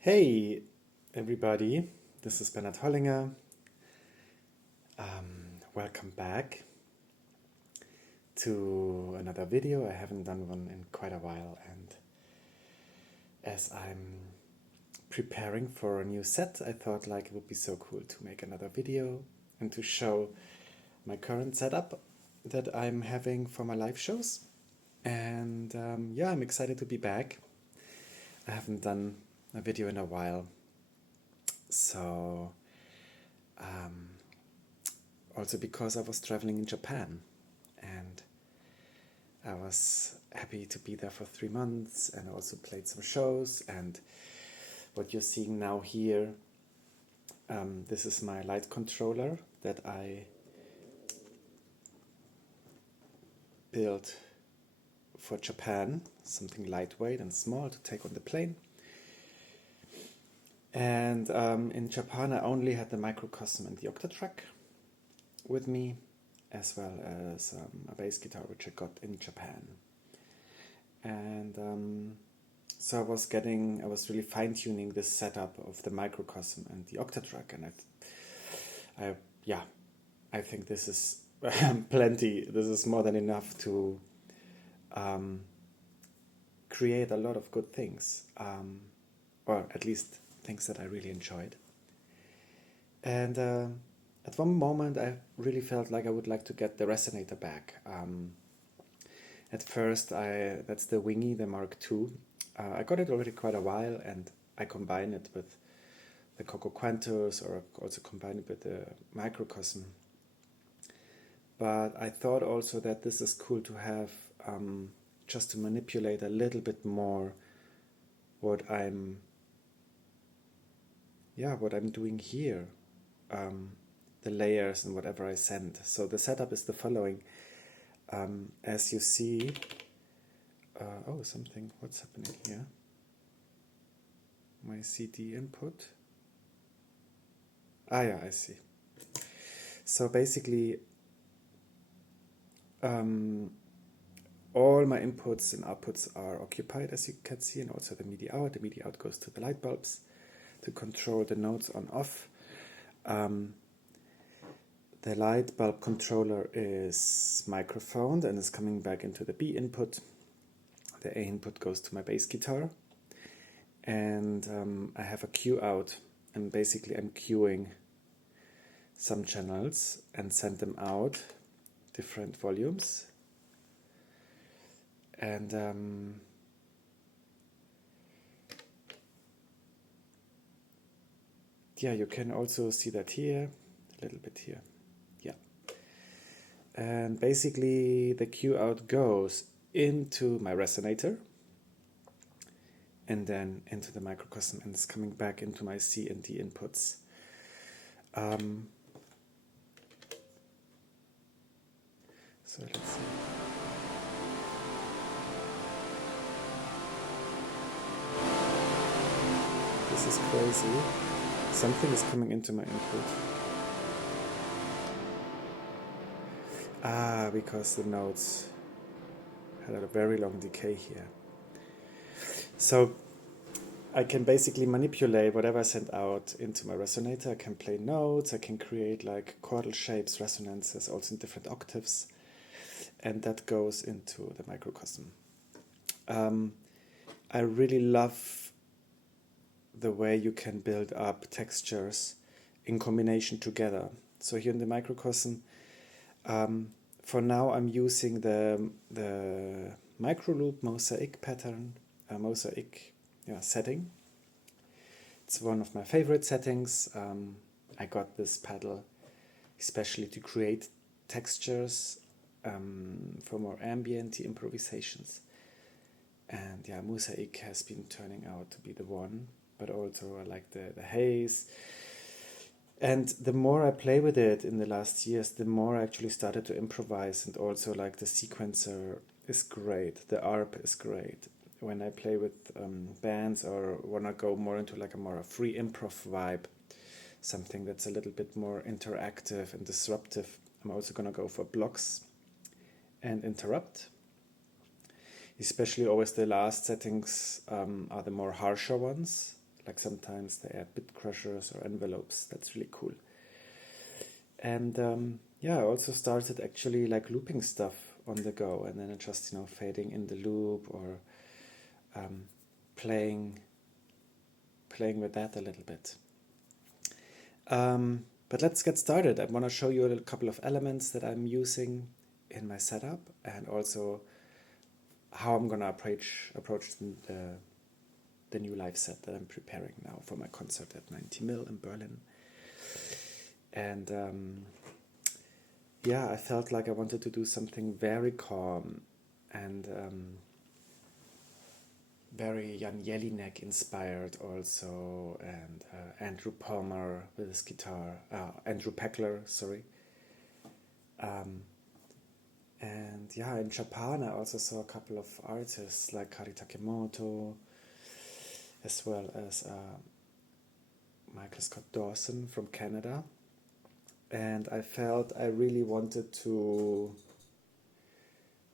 Hey everybody, this is Bernhard Hollinger. Welcome back to another video. I haven't done one in quite a while, and as I'm preparing for a new set, I thought it would be so cool to make another video and to show my current setup that I'm having for my live shows. And I'm excited to be back. I haven't done a video in a while, so also because I was traveling in Japan, and I was happy to be there for 3 months, and I also played some shows. And what you're seeing now here, this is my light controller that I built for Japan, something lightweight and small to take on the plane. And in Japan I only had the Microcosm and the Octatrack with me, as well as a bass guitar which I got in Japan. And so I was really fine-tuning this setup of the Microcosm and the Octatrack, and I think this is plenty. This is more than enough to create a lot of good things, or at least things that I really enjoyed. And at one moment I really felt like I would like to get the resonator back. At first, that's the Wingie, the Mark II. I got it already quite a while, and I combine it with the Coco Quantus, or also combine it with the Microcosm. But I thought also that this is cool to have, just to manipulate a little bit more what I'm doing here, the layers and whatever I send. So the setup is the following. As you see, what's happening here? My CD input. I see. So basically, all my inputs and outputs are occupied, as you can see, and also the MIDI out. The MIDI out goes to the light bulbs to control the notes on off. The light bulb controller is microphoned and is coming back into the B input. The A input goes to my bass guitar, and I have a Q out, and basically I'm queuing some channels and send them out, different volumes. And you can also see that here, a little bit here. And basically the Q out goes into my resonator and then into the Microcosm, and it's coming back into my C and D inputs. So let's see. This is crazy. Something is coming into my input. Because the notes had a very long decay here. So I can basically manipulate whatever I send out into my resonator. I can play notes, I can create chordal shapes, resonances, also in different octaves, and that goes into the Microcosm. I really love the way you can build up textures in combination together. So here in the Microcosm, for now I'm using the micro loop mosaic pattern, mosaic setting. It's one of my favorite settings. I got this pedal especially to create textures for more ambient improvisations. And mosaic has been turning out to be the one, but also I like the haze. And the more I play with it in the last years, the more I actually started to improvise, and also the sequencer is great, the ARP is great. When I play with bands or want to go more into a free improv vibe, something that's a little bit more interactive and disruptive, I'm also going to go for blocks and interrupt. Especially always the last settings are the more harsher ones, Like sometimes they add bit crushers or envelopes. That's really cool. And yeah, I also started actually like looping stuff on the go, and then just, you know, fading in the loop or playing with that a little bit. But let's get started. I want to show you a couple of elements that I'm using in my setup, and also how I'm gonna approach the new live set that I'm preparing now for my concert at 90mm in Berlin. And yeah, I felt like I wanted to do something very calm and very Jan Jelinek inspired also, and Andrew Palmer with his guitar, Andrew Peckler, sorry. And yeah, in Japan I also saw a couple of artists like Kari Takemoto, as well as Michael Scott Dawson from Canada. And I felt I really wanted to,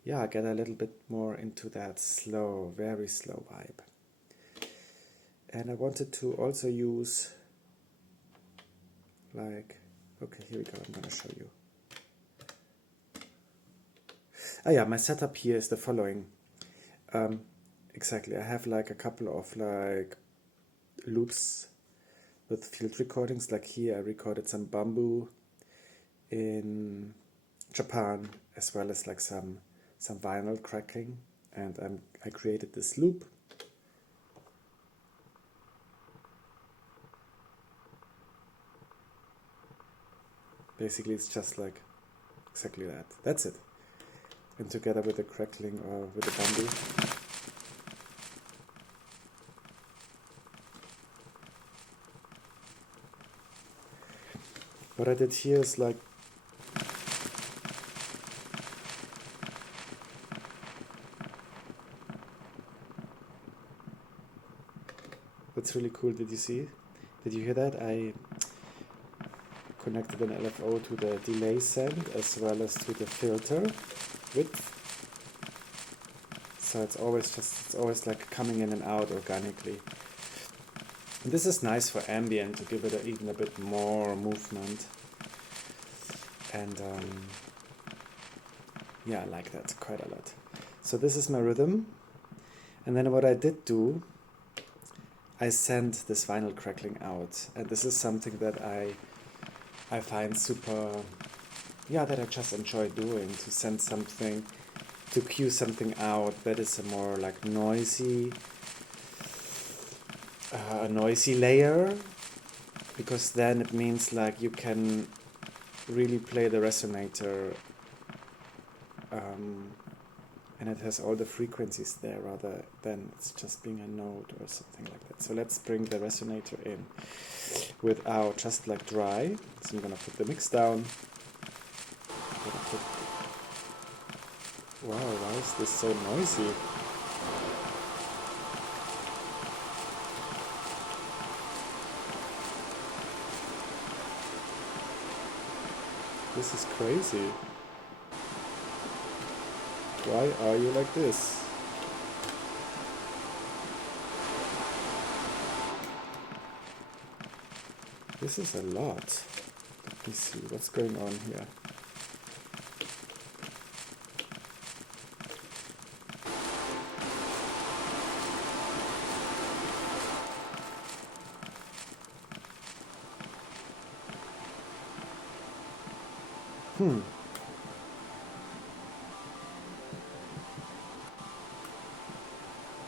yeah, get a little bit more into that slow, very slow vibe. And I wanted to also use, like, okay, here we go, I'm going to show you. Yeah, my setup here is the following. Exactly, I have like a couple of like loops with field recordings. Like here I recorded some bamboo in Japan, as well as like some vinyl cracking, and I created this loop. Basically it's just like exactly that. That's it. And together with the crackling or with the bamboo. What I did here is like that's really cool. Did you see? Did you hear that? I connected an LFO to the delay send as well as to the filter width. So it's always like coming in and out organically. And this is nice for ambient to give it even a bit more movement. And yeah, I like that quite a lot. So this is my rhythm. And then what I did do, I sent this vinyl crackling out. And this is something that I find super, yeah, that I just enjoy doing, to send something, to cue something out that is a more like noisy layer, because then it means like you can really play the resonator, and it has all the frequencies there rather than it's just being a note or something like that. So let's bring the resonator in without just like dry. So I'm gonna put the mix down. Wow, why is this so noisy? This is crazy. Why are you like this? This is a lot. Let me see what's going on here.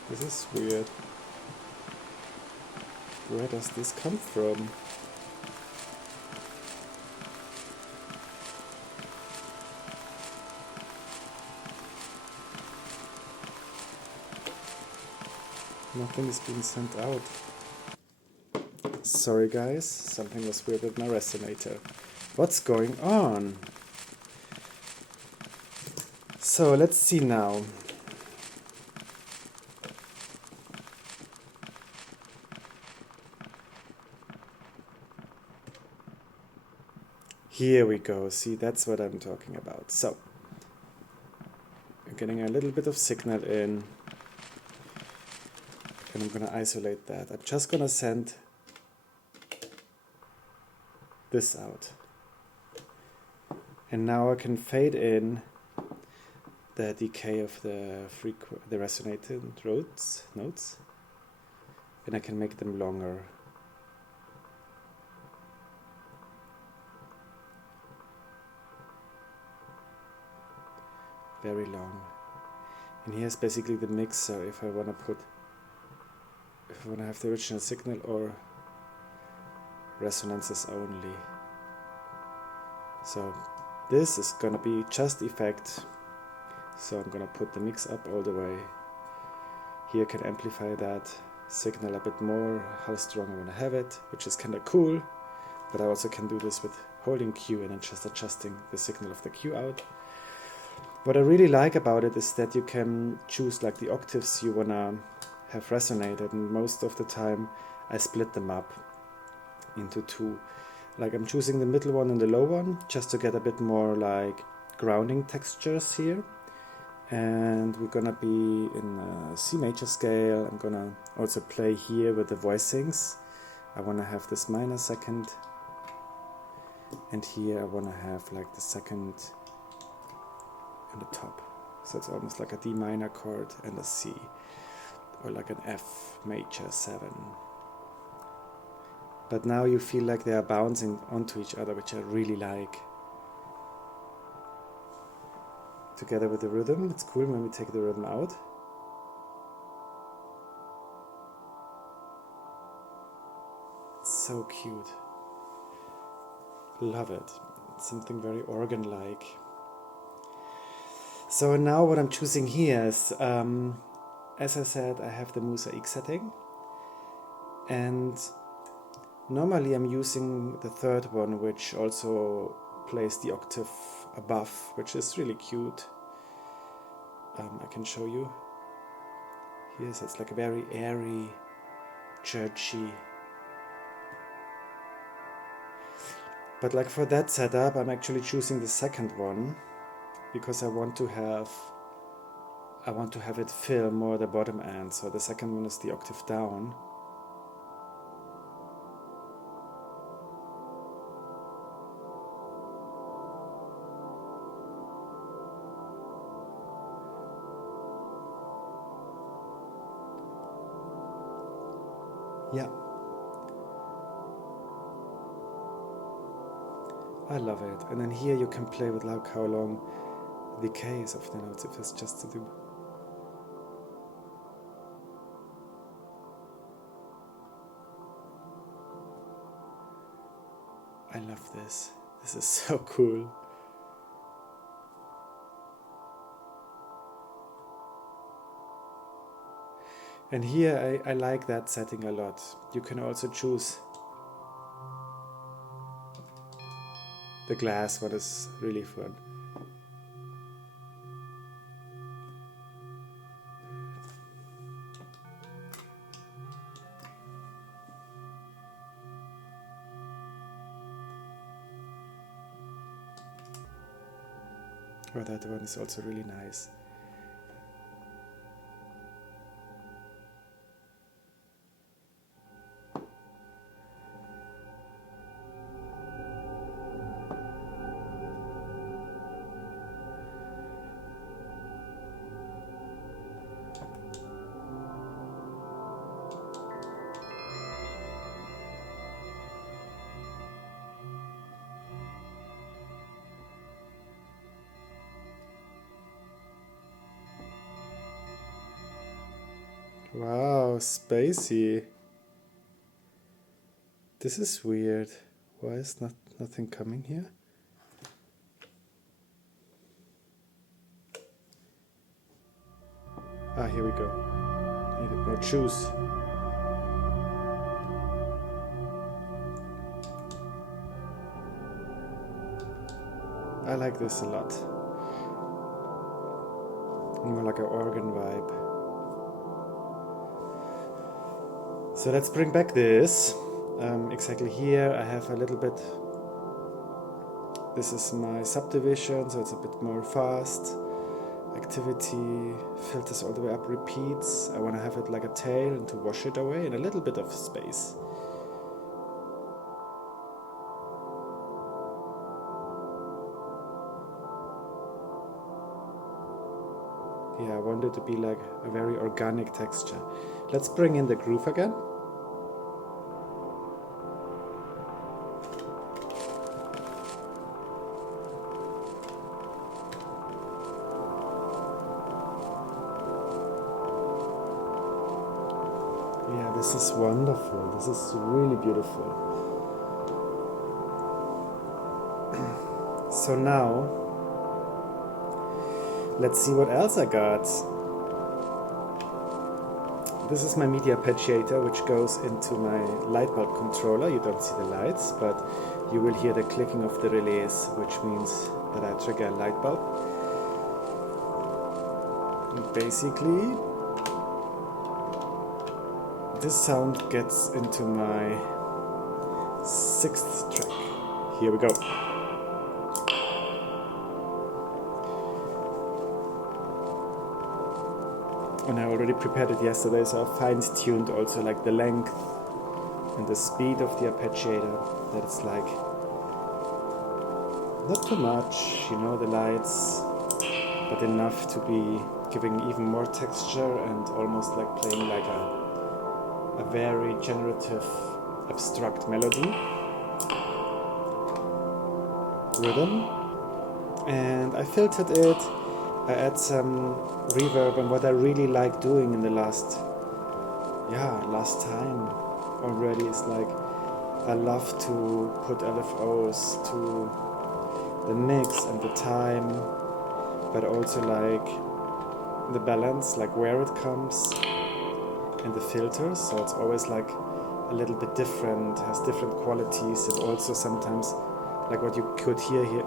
This is weird. Where does this come from? Nothing is being sent out. Sorry guys, something was weird with my resonator. What's going on? So let's see now. Here we go. See, that's what I'm talking about. So, I'm getting a little bit of signal in. and I'm gonna isolate that. I'm just gonna send this out. And now I can fade in the decay of the resonated notes, and I can make them longer. Very long. And here's basically the mixer if I want to have the original signal or resonances only. So this is gonna be just effect. So I'm gonna put the mix up all the way. Here I can amplify that signal a bit more, how strong I wanna have it, which is kinda cool. But I also can do this with holding Q and then just adjusting the signal of the Q out. What I really like about it is that you can choose like the octaves you wanna have resonated, and most of the time I split them up into two. Like I'm choosing the middle one and the low one just to get a bit more like grounding textures here. And we're gonna be in a C major scale. I'm gonna also play here with the voicings. I wanna have this minor second, and here I wanna have like the second on the top. So it's almost like a D minor chord and a C, or like an F major 7. But now you feel like they are bouncing onto each other, which I really like. Together with the rhythm, it's cool when we take the rhythm out. It's so cute. Love it. It's something very organ-like. So now what I'm choosing here is, as I said, I have the mosaic setting. And normally I'm using the third one, which also plays the octave above, which is really cute. I can show you. Here, so it's like a very airy, churchy. But like for that setup, I'm actually choosing the second one because I want to have it fill more the bottom end. So the second one is the octave down. Yeah. I love it. And then here you can play with like how long the decay is of the notes, if it's just to do. I love this. This is so cool. And here I like that setting a lot. You can also choose the glass, what is really fun. Oh, that one is also really nice. Wow, spacey. This is weird. Why is nothing coming here? Ah, here we go. Needed more juice. I like this a lot. More like an organ vibe. So let's bring back this. Exactly here I have a little bit. This is my subdivision, so it's a bit more fast. activity, filters all the way up, repeats. I want to have it like a tail and to wash it away in a little bit of space. Yeah, I want it to be like a very organic texture. Let's bring in the groove again. Yeah, this is wonderful. This is really beautiful. So now, let's see what else I got. This is my MIDI arpeggiator, which goes into my light bulb controller. You don't see the lights, but you will hear the clicking of the relays, which means that I trigger a light bulb. And basically, this sound gets into my 6th track. Here we go. And I already prepared it yesterday, so I fine-tuned also like the length and the speed of the arpeggiator, that it's like not too much, you know, the lights, but enough to be giving even more texture and almost like playing like a very generative abstract melody rhythm. And I filtered it, I add some reverb, and what I really like doing in the last time already is like I love to put LFOs to the mix and the time, but also like the balance, like where it comes, and the filters, so it's always like a little bit different, has different qualities, and also sometimes like what you could hear here,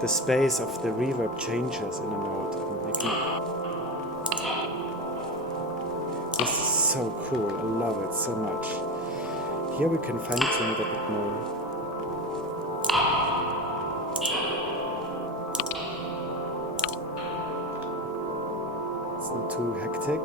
the space of the reverb changes in a note and making this is so cool. I love it so much. Here we can fine tune it a bit more. It's not too hectic.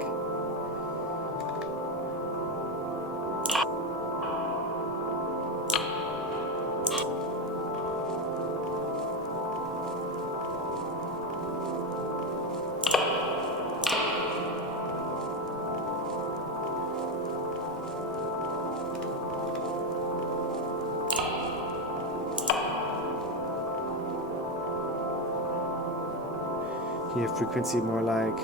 Here frequency more like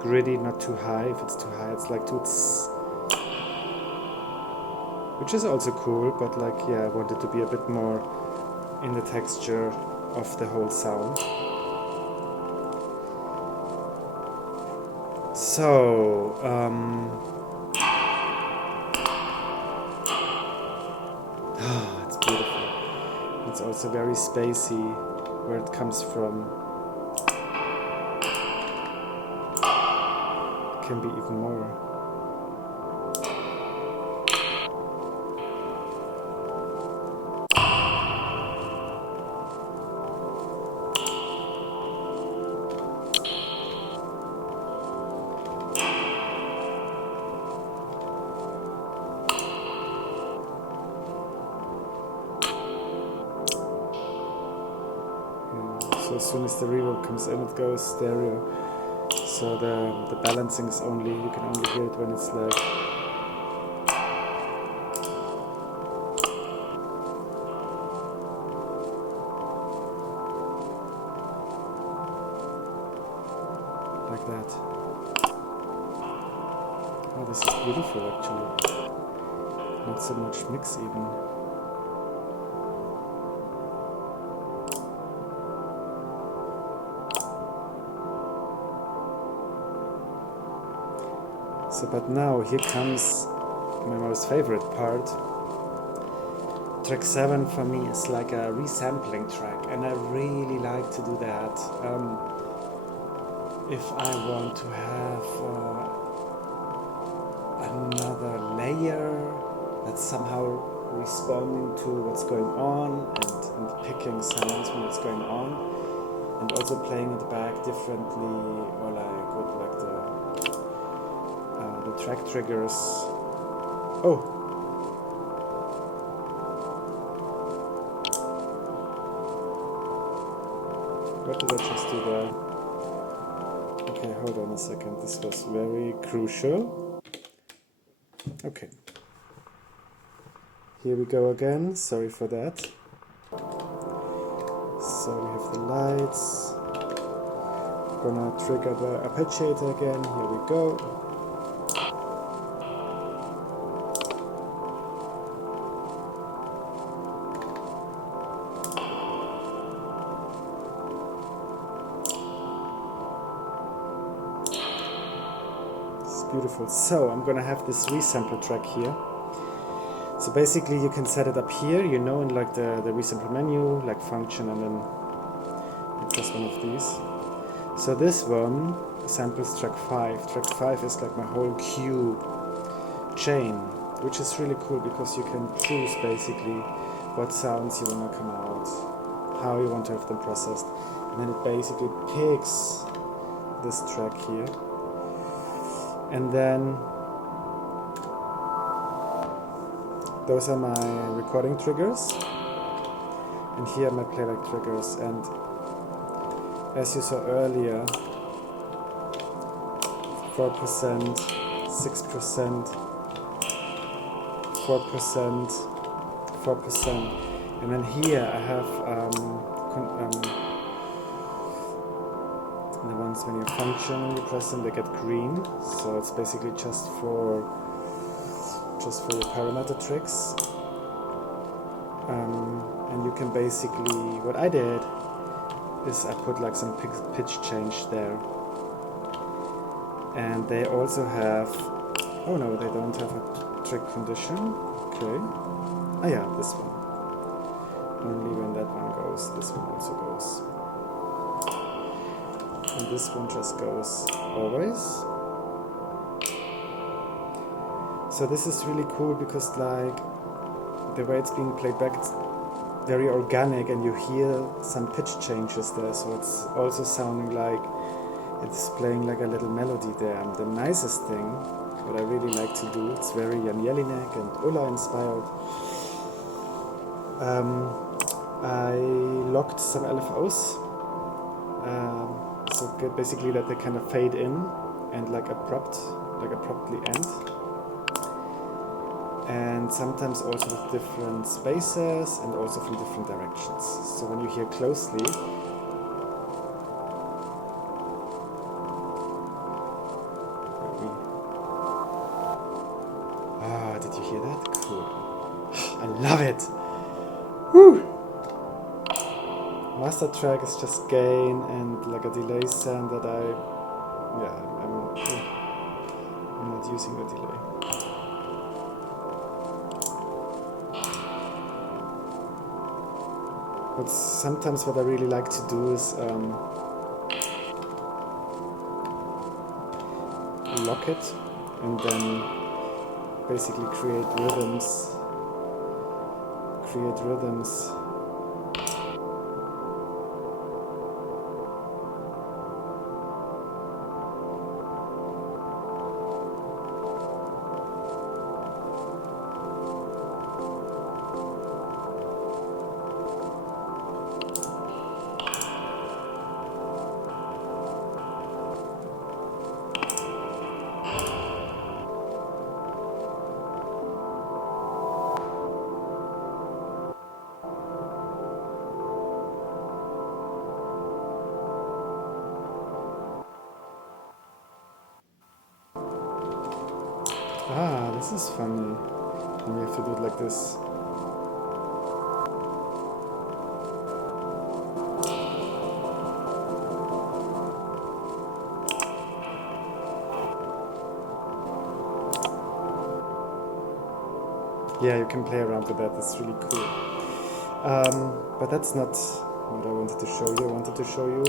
gritty, not too high. If it's too high, it's like too tss, which is also cool, but like, yeah, I want it to be a bit more in the texture of the whole sound. So, it's beautiful. It's also very spacey where it comes from. Can be even more. So as soon as the reverb comes in, it goes stereo. So the balancing is only, you can only hear it when it's like that. Oh, this is beautiful actually. Not so much mix even. So, but now here comes my most favorite part. Track 7 for me is like a resampling track, and I really like to do that. If I want to have another layer that's somehow responding to what's going on and picking sounds when it's going on, and also playing it back differently, or like with like the track triggers. Oh, what did I just do there? Okay, hold on a second. This was very crucial. Okay. Here we go again. Sorry for that. So we have the lights. Gonna trigger the arpeggiator again. Here we go. It's beautiful. So I'm gonna have this resample track here. So basically you can set it up here, you know, in like the resample menu, like function, and then you press one of these. So this one samples track 5. Track 5 is like my whole cue chain, which is really cool because you can choose basically what sounds you want to come out, how you want to have them processed, and then it basically picks this track here. And then those are my recording triggers, and here are my playback triggers. And as you saw earlier, 4%, 6%, 4%, 4%, and then here I have the ones when you function and you press them, they get green. So it's basically just for your parameter tricks. And you can basically, what I did is I put like some pitch change there. And they also have, oh no, they don't have a trick condition. Okay. Ah yeah, this one. Only when that one goes, this one also goes. And this one just goes always. So this is really cool because like the way it's being played back, it's very organic, and you hear some pitch changes there, so it's also sounding like it's playing like a little melody there. And the nicest thing, what I really like to do, it's very Jan Jelinek and Ulla inspired. I locked some LFOs, so basically that they kind of fade in and like abruptly end. And sometimes also with different spaces and also from different directions. So when you hear closely, did you hear that? Cool. I love it. Woo! Master track is just gain and like a delay sound that I'm not using the delay. But sometimes what I really like to do is lock it and then basically create rhythms. This is funny. And we have to do it like this. Yeah, you can play around with that. That's really cool. But that's not what I wanted to show you. I wanted to show you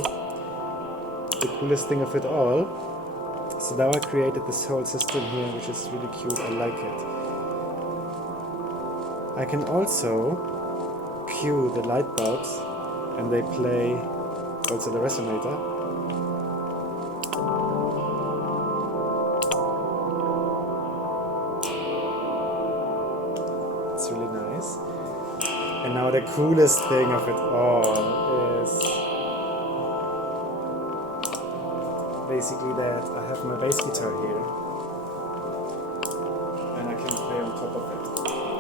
the coolest thing of it all. So now I created this whole system here, which is really cute. I like it. I can also cue the light bulbs, and they play also the resonator. It's really nice. And now the coolest thing of it all is basically that I have my bass guitar here and I can play on top of it.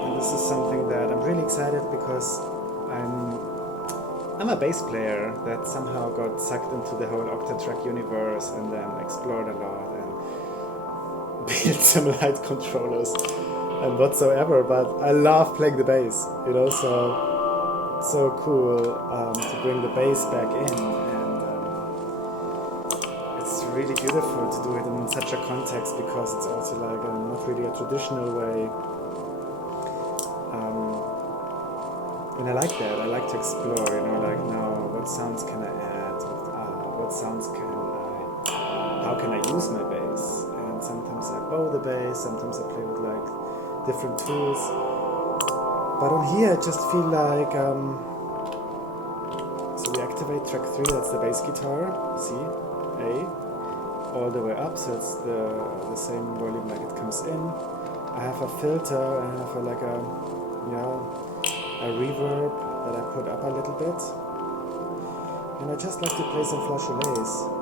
And this is something that I'm really excited because I'm a bass player that somehow got sucked into the whole Octatrack universe and then explored a lot and built some light controllers and whatsoever, but I love playing the bass, you know, so cool to bring the bass back in, and it's really beautiful to do it in such a context because it's also like not really a traditional way. And I like that. I like to explore, you know, like now what sounds can I add, what sounds how can I use my bass? And sometimes I bow the bass, sometimes I play with like different tools. But on here I just feel like, so we activate track 3, that's the bass guitar, C, A, all the way up, so it's the same volume like it comes in. I have a filter, I have a reverb that I put up a little bit, and I just like to play some flageolets.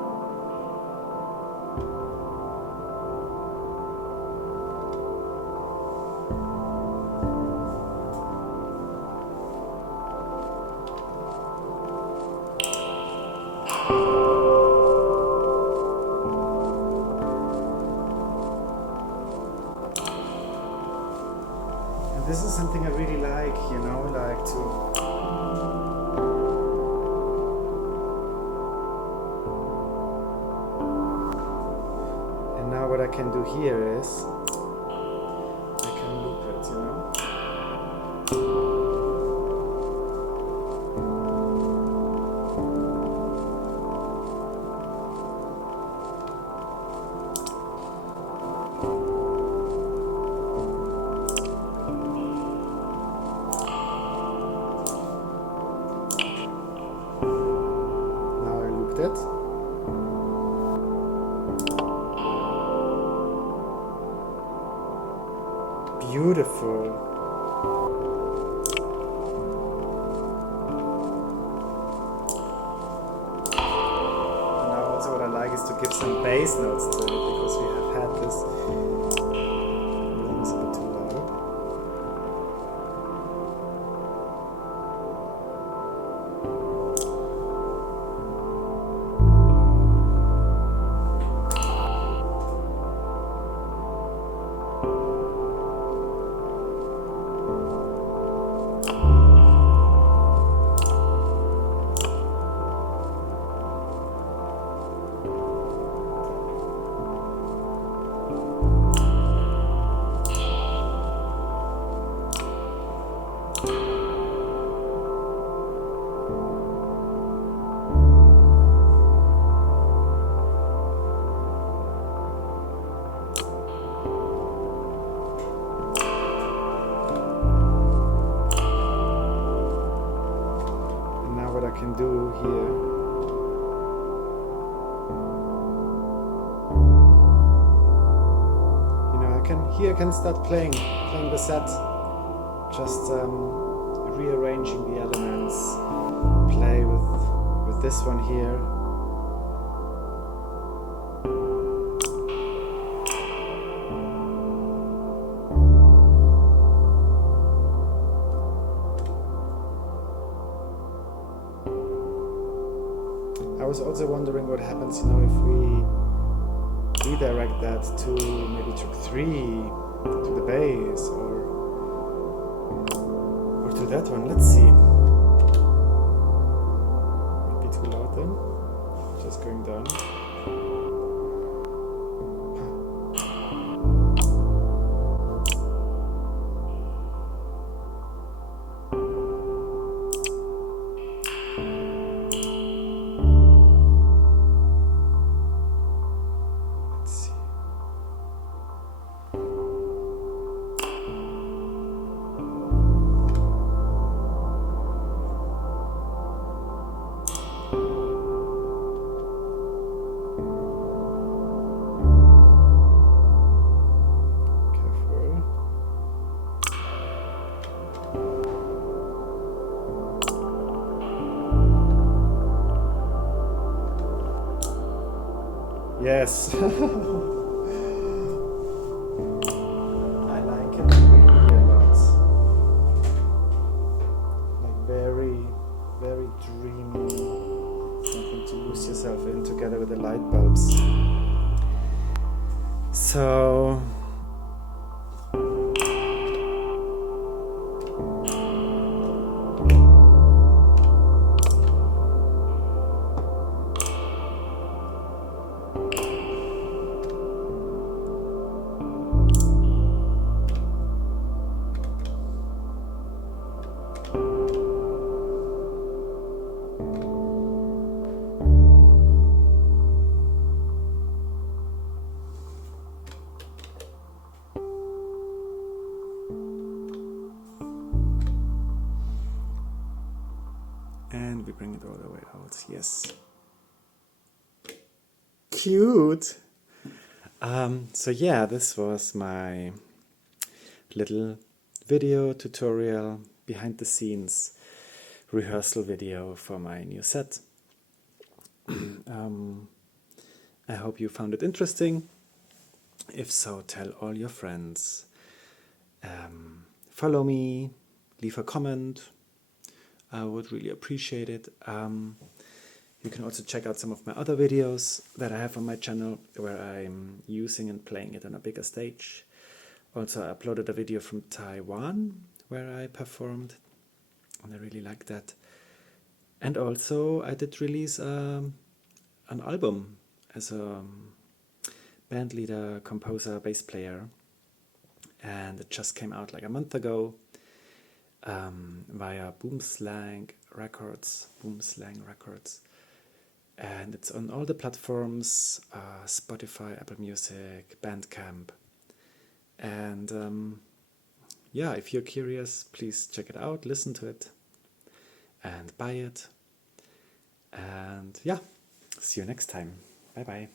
This is something I really like, you know, like to and now what I can do here is I can loop it, you know. It. Beautiful. Now also what I like is to give some bass notes to it because we have had this. It's a bit too loud. Can do here. You know, I can start playing the set, just rearranging the elements, play with this one here. I was also wondering what happens, you know, if we redirect that to maybe track 3, to the bass, or to that one. Let's see. Might be too loud then. Just going down. Yes. I like it really a lot. Like very, very dreamy. Something to lose yourself in together with the light bulbs. So and we bring it all the way out. Yes. Cute. So yeah, this was my little video tutorial, behind the scenes rehearsal video for my new set. I hope you found it interesting. If so, tell all your friends. Follow me, leave a comment. I would really appreciate it. You can also check out some of my other videos that I have on my channel where I'm using and playing it on a bigger stage. Also, I uploaded a video from Taiwan where I performed, and I really like that. And also, I did release an album as a band leader, composer, bass player, and it just came out like a month ago via Boomslang Records. And it's on all the platforms, Spotify, Apple Music, Bandcamp. And yeah, if you're curious, please check it out, listen to it, and buy it. And yeah, see you next time. Bye-bye.